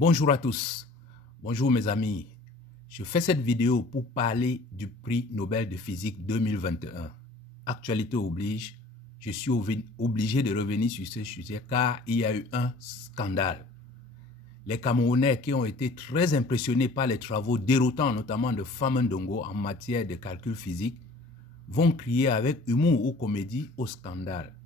Bonjour à tous, bonjour mes amis. Je fais cette vidéo pour parler du prix Nobel de physique 2021. Actualité oblige, je suis obligé de revenir sur ce sujet car il y a eu un scandale. Les Camerounais qui ont été très impressionnés par les travaux déroutants, notamment de Famon Ndongo en matière de calcul physique, vont crier avec humour ou comédie au scandale.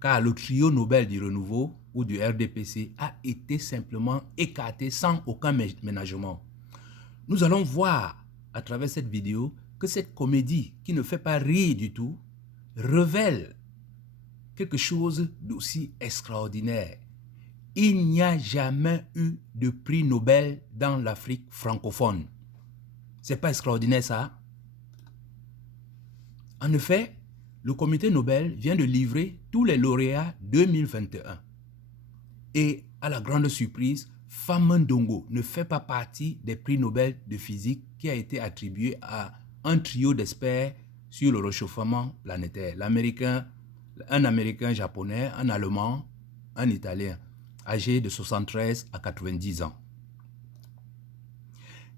Car le trio Nobel du renouveau ou du RDPC a été simplement écarté sans aucun ménagement. Nous allons voir à travers cette vidéo que cette comédie qui ne fait pas rire du tout révèle quelque chose d'aussi extraordinaire. Il n'y a jamais eu de prix Nobel dans l'Afrique francophone. C'est pas extraordinaire ça? En effet, le comité Nobel vient de livrer tous les lauréats 2021. Et à la grande surprise, Famon Ndongo ne fait pas partie des prix Nobel de physique qui a été attribué à un trio d'experts sur le réchauffement planétaire. Un Américain japonais, un Allemand, un Italien, âgés de 73 à 90 ans.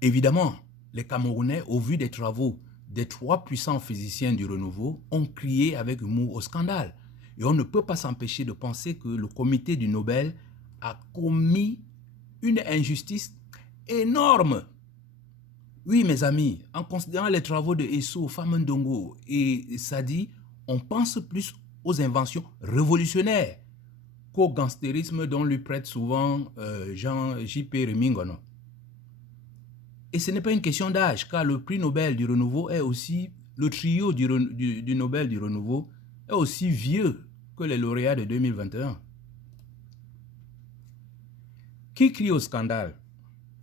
Évidemment, les Camerounais, au vu des travaux des trois puissants physiciens du renouveau, ont crié avec humour au scandale. Et on ne peut pas s'empêcher de penser que le comité du Nobel a commis une injustice énorme. Oui, mes amis, en considérant les travaux de Esso, Famon Ndongo et Sadi, on pense plus aux inventions révolutionnaires qu'au gangstérisme dont lui prête souvent J.P. Remingono. Et ce n'est pas une question d'âge, car le prix Nobel du renouveau est aussi, le trio du Nobel du renouveau est aussi vieux que les lauréats de 2021. Qui crie au scandale?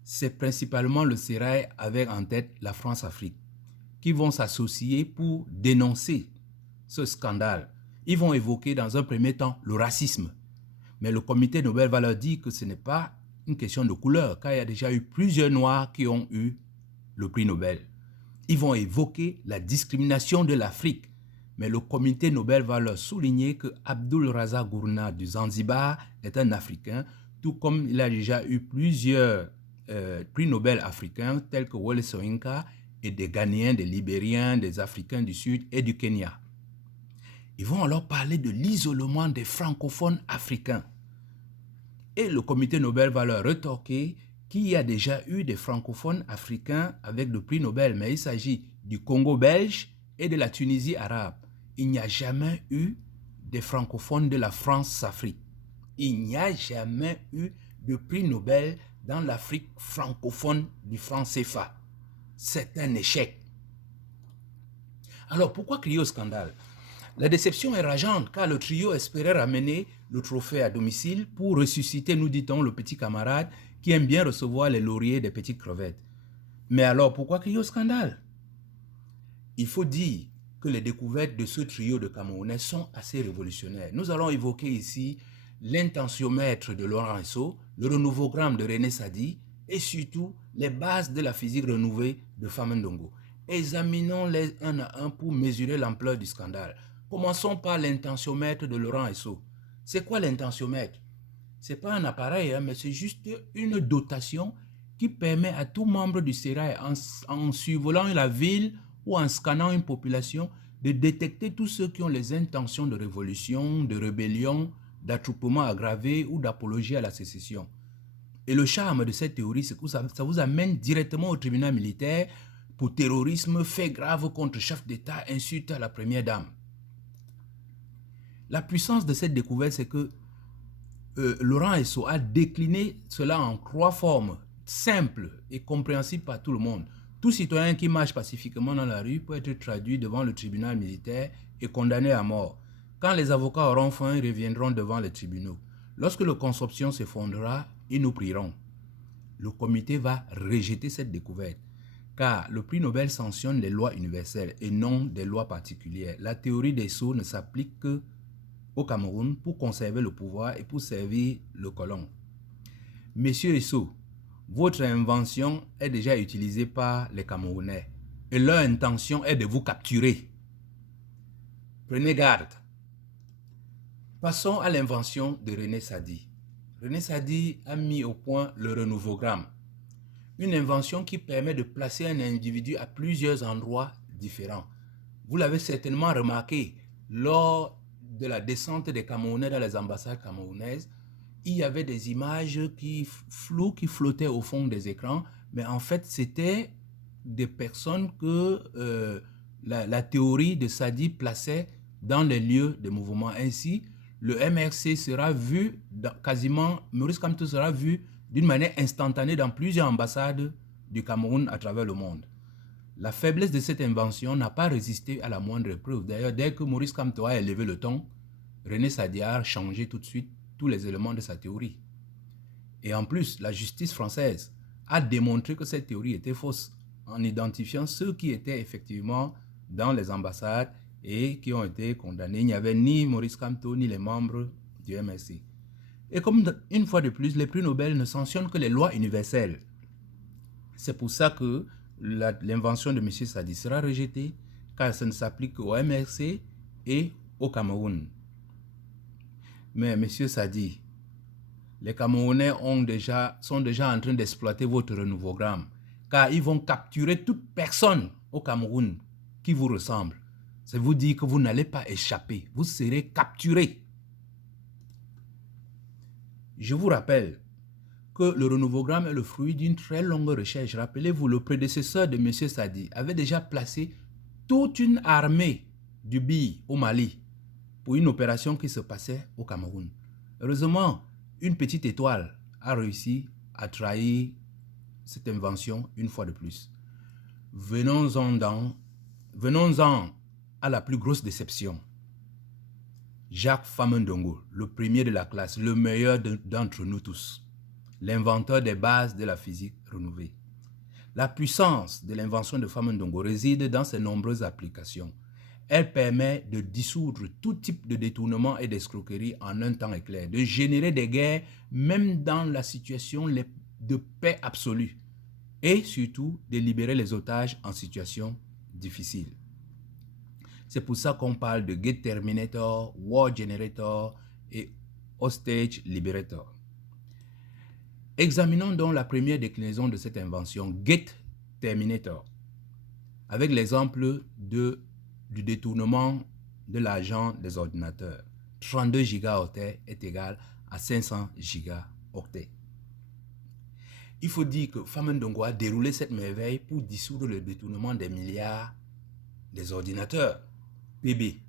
C'est principalement le Sérail avec en tête la France-Afrique, qui vont s'associer pour dénoncer ce scandale. Ils vont évoquer dans un premier temps le racisme. Mais le comité Nobel va leur dire que ce n'est pas une question de couleur, car il y a déjà eu plusieurs Noirs qui ont eu le prix Nobel. Ils vont évoquer la discrimination de l'Afrique, mais le comité Nobel va leur souligner que Abdul Razak Gurnah du Zanzibar est un Africain, tout comme il a déjà eu plusieurs prix Nobel africains tels que Wole Soyinka et des Ghanéens, des Libériens, des Africains du Sud et du Kenya. Ils vont alors parler de l'isolement des francophones africains. Et le comité Nobel va leur rétorquer qu'il y a déjà eu des francophones africains avec le prix Nobel, mais il s'agit du Congo belge et de la Tunisie arabe. Il n'y a jamais eu des francophones de la France-Afrique. Il n'y a jamais eu de prix Nobel dans l'Afrique francophone du franc CFA. C'est un échec. Alors, pourquoi crier au scandale? La déception est rageante car le trio espérait ramener le trophée à domicile pour ressusciter, nous dit-on, le petit camarade qui aime bien recevoir les lauriers des petites crevettes. Mais alors, pourquoi crier au scandale? Il faut dire que les découvertes de ce trio de Camerounais sont assez révolutionnaires. Nous allons évoquer ici l'intentiomètre de Laurent Esso, le renouvogramme de René Sadi et surtout les bases de la physique renouvelée de Famon Ndongo. Examinons-les un à un pour mesurer l'ampleur du scandale. Commençons par l'intentiomètre de Laurent Esso. C'est quoi l'intentiomètre? Ce n'est pas un appareil, mais c'est juste une dotation qui permet à tout membre du Sérail, en survolant la ville ou en scannant une population, de détecter tous ceux qui ont les intentions de révolution, de rébellion, d'attroupement aggravé ou d'apologie à la sécession. Et le charme de cette théorie, c'est que ça vous amène directement au tribunal militaire pour terrorisme, fait grave contre chef d'État, insulte à la première dame. La puissance de cette découverte, c'est que Laurent Esso a décliné cela en 3 formes simples et compréhensibles par tout le monde. Tout citoyen qui marche pacifiquement dans la rue peut être traduit devant le tribunal militaire et condamné à mort. Quand les avocats auront faim, ils reviendront devant les tribunaux. Lorsque le consortium s'effondrera, ils nous prieront. Le comité va rejeter cette découverte, car le prix Nobel sanctionne les lois universelles et non des lois particulières. La théorie des sceaux ne s'applique que au Cameroun pour conserver le pouvoir et pour servir le colon. Monsieur Esso, votre invention est déjà utilisée par les Camerounais et leur intention est de vous capturer. Prenez garde. Passons à l'invention de René Sadi. René Sadi a mis au point le renouvogramme, une invention qui permet de placer un individu à plusieurs endroits différents. Vous l'avez certainement remarqué, lors de la descente des Camerounais dans les ambassades camerounaises, il y avait des images floues qui flottaient au fond des écrans, mais en fait, c'était des personnes que la théorie de Sadi plaçait dans les lieux de mouvement. Ainsi, le MRC sera vu, Maurice Kamto sera vu d'une manière instantanée dans plusieurs ambassades du Cameroun à travers le monde. La faiblesse de cette invention n'a pas résisté à la moindre épreuve. D'ailleurs, dès que Maurice Kamto a élevé le ton, René Sadi a changé tout de suite tous les éléments de sa théorie. Et en plus, la justice française a démontré que cette théorie était fausse en identifiant ceux qui étaient effectivement dans les ambassades et qui ont été condamnés. Il n'y avait ni Maurice Kamto ni les membres du MRC. Et comme une fois de plus, les prix Nobel ne sanctionnent que les lois universelles. C'est pour ça que l'invention de M. Sadi sera rejetée, car ça ne s'applique qu'au MRC et au Cameroun. Mais M. Sadi, les Camerounais sont déjà en train d'exploiter votre renouvogramme, car ils vont capturer toute personne au Cameroun qui vous ressemble. C'est vous dire que vous n'allez pas échapper, vous serez capturé. Je vous rappelle que le renouvogramme est le fruit d'une très longue recherche. Rappelez-vous, le prédécesseur de M. Sadi avait déjà placé toute une armée du BI au Mali pour une opération qui se passait au Cameroun. Heureusement, une petite étoile a réussi à trahir cette invention une fois de plus. Venons-en à la plus grosse déception. Jacques Famin-Ndongo, le premier de la classe, le meilleur d'entre nous tous, l'inventeur des bases de la physique renouvelée. La puissance de l'invention de Famin-Ndongo réside dans ses nombreuses applications. Elle permet de dissoudre tout type de détournement et d'escroquerie en un temps éclair, de générer des guerres même dans la situation de paix absolue et surtout de libérer les otages en situation difficile. C'est pour ça qu'on parle de Gate Terminator, War Generator et Hostage Liberator. Examinons donc la première déclinaison de cette invention, Gate Terminator, avec l'exemple du détournement de l'argent des ordinateurs. 32 gigaoctets est égal à 500 gigaoctets. Il faut dire que Famin-Ndongo a déroulé cette merveille pour dissoudre le détournement des milliards des ordinateurs, PB.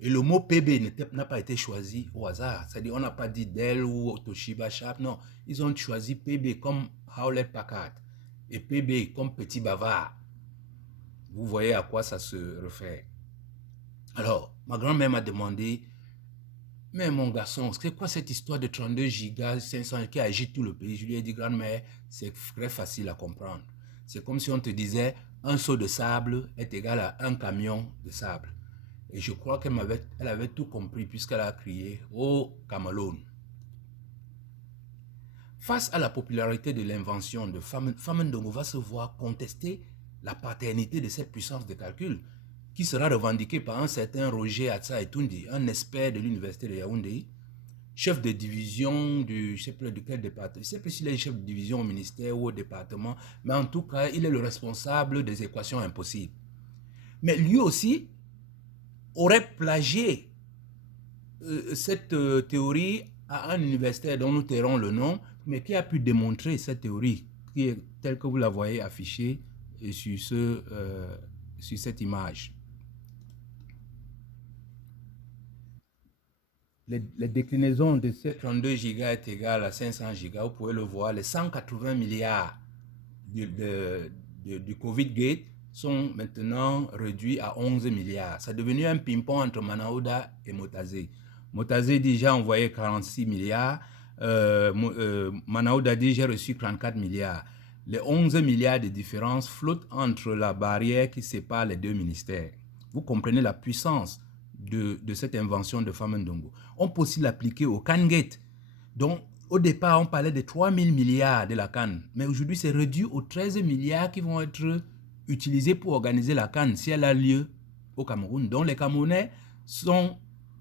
Et le mot PB n'a pas été choisi au hasard. C'est-à-dire, on n'a pas dit Dell ou Toshiba Sharp. Non, ils ont choisi PB comme Hewlett Packard et PB comme Petit Bavard. Vous voyez à quoi ça se réfère. Alors, ma grand-mère m'a demandé, mais mon garçon, c'est quoi cette histoire de 32 gigas, 500 qui agite tout le pays? Je lui ai dit, grand-mère, c'est très facile à comprendre. C'est comme si on te disait, un seau de sable est égal à un camion de sable. Et je crois qu'elle avait tout compris puisqu'elle a crié « Oh, Cameroun !» Face à la popularité de l'invention de Famin-Ndongo va se voir contester la paternité de cette puissance de calcul qui sera revendiquée par un certain Roger Atsa-Etundi, un expert de l'université de Yaoundé, chef de division je ne sais plus de quel département, je ne sais plus s'il est chef de division au ministère ou au département, mais en tout cas, il est le responsable des équations impossibles. Mais lui aussi aurait plagié cette théorie à un universitaire dont nous tairons le nom, mais qui a pu démontrer cette théorie qui est telle que vous la voyez affichée sur cette image. Les déclinaisons de ces 32 gigas est égal à 500 gigas, vous pouvez le voir, les 180 milliards du Covid-Gate sont maintenant réduits à 11 milliards. C'est devenu un ping-pong entre Manaouda et Motazé. Motazé dit j'ai envoyé 46 milliards, Manaouda dit j'ai reçu 34 milliards. Les 11 milliards de différence flottent entre la barrière qui sépare les deux ministères. Vous comprenez la puissance de cette invention de Famin-Ndongo. On peut aussi l'appliquer au CAN-Gate. Donc, au départ, on parlait de 3 000 milliards de la CAN, mais aujourd'hui, c'est réduit aux 13 milliards qui vont être utilisés pour organiser la CAN si elle a lieu au Cameroun. Donc, les Camerounais sont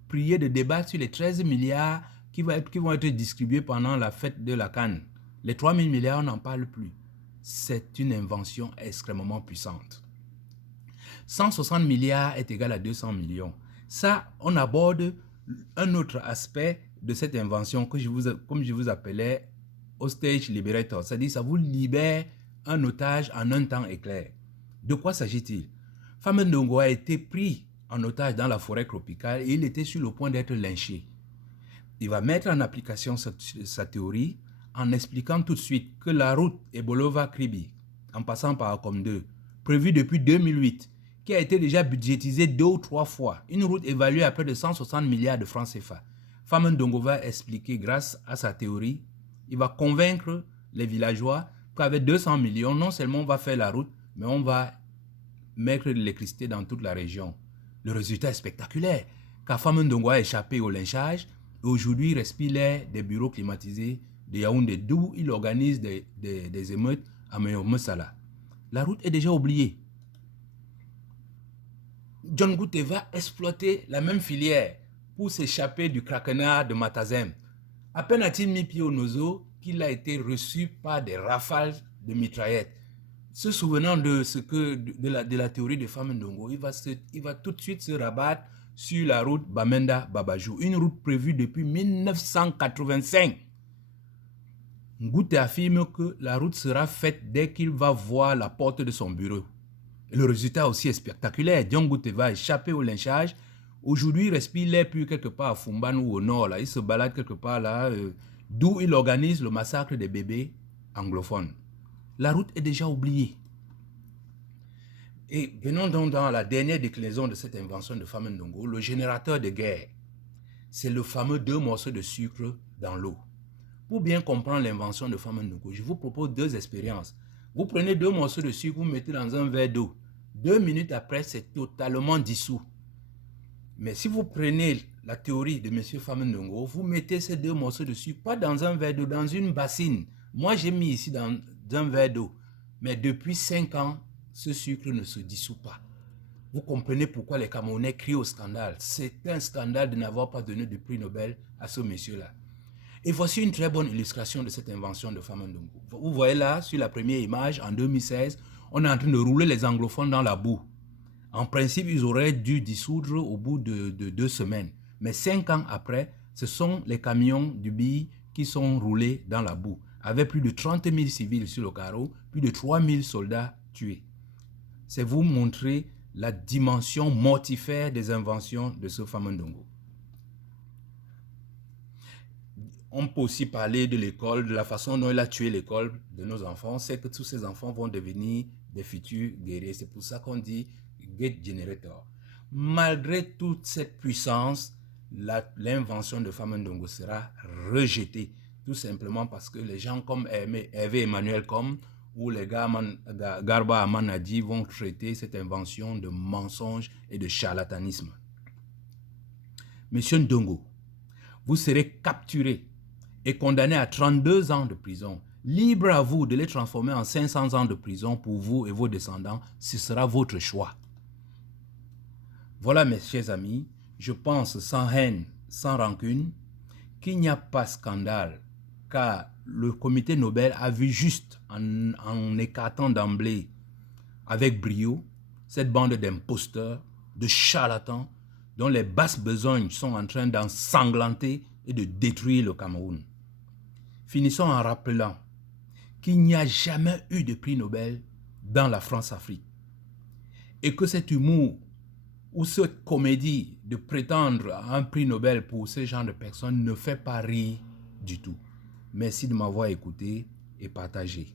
priés de débattre sur les 13 milliards qui vont être distribués pendant la fête de la Cannes. Les 3 000 milliards, on n'en parle plus. C'est une invention extrêmement puissante. 160 milliards est égal à 200 millions. Ça, on aborde un autre aspect de cette invention que comme je vous appelais hostage liberator, c'est-à-dire ça vous libère un otage en un temps éclair. De quoi s'agit-il? Fameux Ndongo a été pris en otage dans la forêt tropicale et il était sur le point d'être lynché. Il va mettre en application sa théorie en expliquant tout de suite que la route Ebolova-Kribi, en passant par Akom 2, prévue depuis 2008, qui a été déjà budgétisée 2 ou 3 fois, une route évaluée à près de 160 milliards de francs CFA. Fameux Ndongo va expliquer grâce à sa théorie, il va convaincre les villageois qu'avec 200 millions, non seulement on va faire la route, mais on va mettre de l'électricité dans toute la région. Le résultat est spectaculaire, car Fameux Ndongo a échappé au lynchage et aujourd'hui il respire l'air des bureaux climatisés de Yaoundé, d'où il organise des émeutes à Messala. La route est déjà oubliée. John Goutte va exploiter la même filière pour s'échapper du krakenard de Matazem. À peine a-t-il mis pied au Nozo qu'il a été reçu par des rafales de mitraillettes. Se souvenant de la théorie de Fameux Ndongo, il va tout de suite se rabattre sur la route Bamenda-Babajou, une route prévue depuis 1985. Goutte affirme que la route sera faite dès qu'il va voir la porte de son bureau. Et le résultat aussi est spectaculaire. John Goutte va échapper au lynchage. Aujourd'hui, il respire l'air pur quelque part à Fumban ou au nord. Là. Il se balade quelque part là, d'où il organise le massacre des bébés anglophones. La route est déjà oubliée. Et venons donc dans la dernière déclinaison de cette invention de Fameux Ndongo, le générateur de guerre. C'est le fameux 2 morceaux de sucre dans l'eau. Pour bien comprendre l'invention de Fameux Ndongo, je vous propose 2 expériences. Vous prenez 2 morceaux de sucre, vous mettez dans un verre d'eau. 2 minutes après, c'est totalement dissous. Mais si vous prenez la théorie de M. Fameux Ndongo, vous mettez ces 2 morceaux de sucre, pas dans un verre d'eau, dans une bassine. Moi, j'ai mis ici dans un verre d'eau. Mais depuis 5 ans, ce sucre ne se dissout pas. Vous comprenez pourquoi les Camerounais crient au scandale. C'est un scandale de n'avoir pas donné de prix Nobel à ce monsieur-là. Et voici une très bonne illustration de cette invention de Fameux Ndongo. Vous voyez là, sur la première image, en 2016, on est en train de rouler les anglophones dans la boue. En principe, ils auraient dû dissoudre au bout de 2 semaines. Mais 5 ans après, ce sont les camions du BI qui sont roulés dans la boue, avec plus de 30 000 civils sur le carreau, plus de 3 000 soldats tués. C'est vous montrer la dimension mortifère des inventions de ce Fameux Ndongo. On peut aussi parler de l'école, de la façon dont il a tué l'école de nos enfants. C'est que tous ces enfants vont devenir des futurs guerriers. C'est pour ça qu'on dit Gate Generator. Malgré toute cette puissance, l'invention de Fameux Ndongo sera rejetée. Tout simplement parce que les gens comme Hervé Emmanuel Com ou les Garba Amanadi vont traiter cette invention de mensonge et de charlatanisme. Monsieur Ndongo, vous serez capturé et condamné à 32 ans de prison. Libre à vous de les transformer en 500 ans de prison pour vous et vos descendants. Ce sera votre choix. Voilà mes chers amis, je pense sans haine, sans rancune, qu'il n'y a pas scandale, car le comité Nobel a vu juste en écartant d'emblée avec brio cette bande d'imposteurs, de charlatans, dont les basses besognes sont en train d'ensanglanter et de détruire le Cameroun. Finissons en rappelant qu'il n'y a jamais eu de prix Nobel dans la France-Afrique et que cet humour ou cette comédie de prétendre à un prix Nobel pour ce genre de personnes ne fait pas rire du tout. Merci de m'avoir écouté et partagé.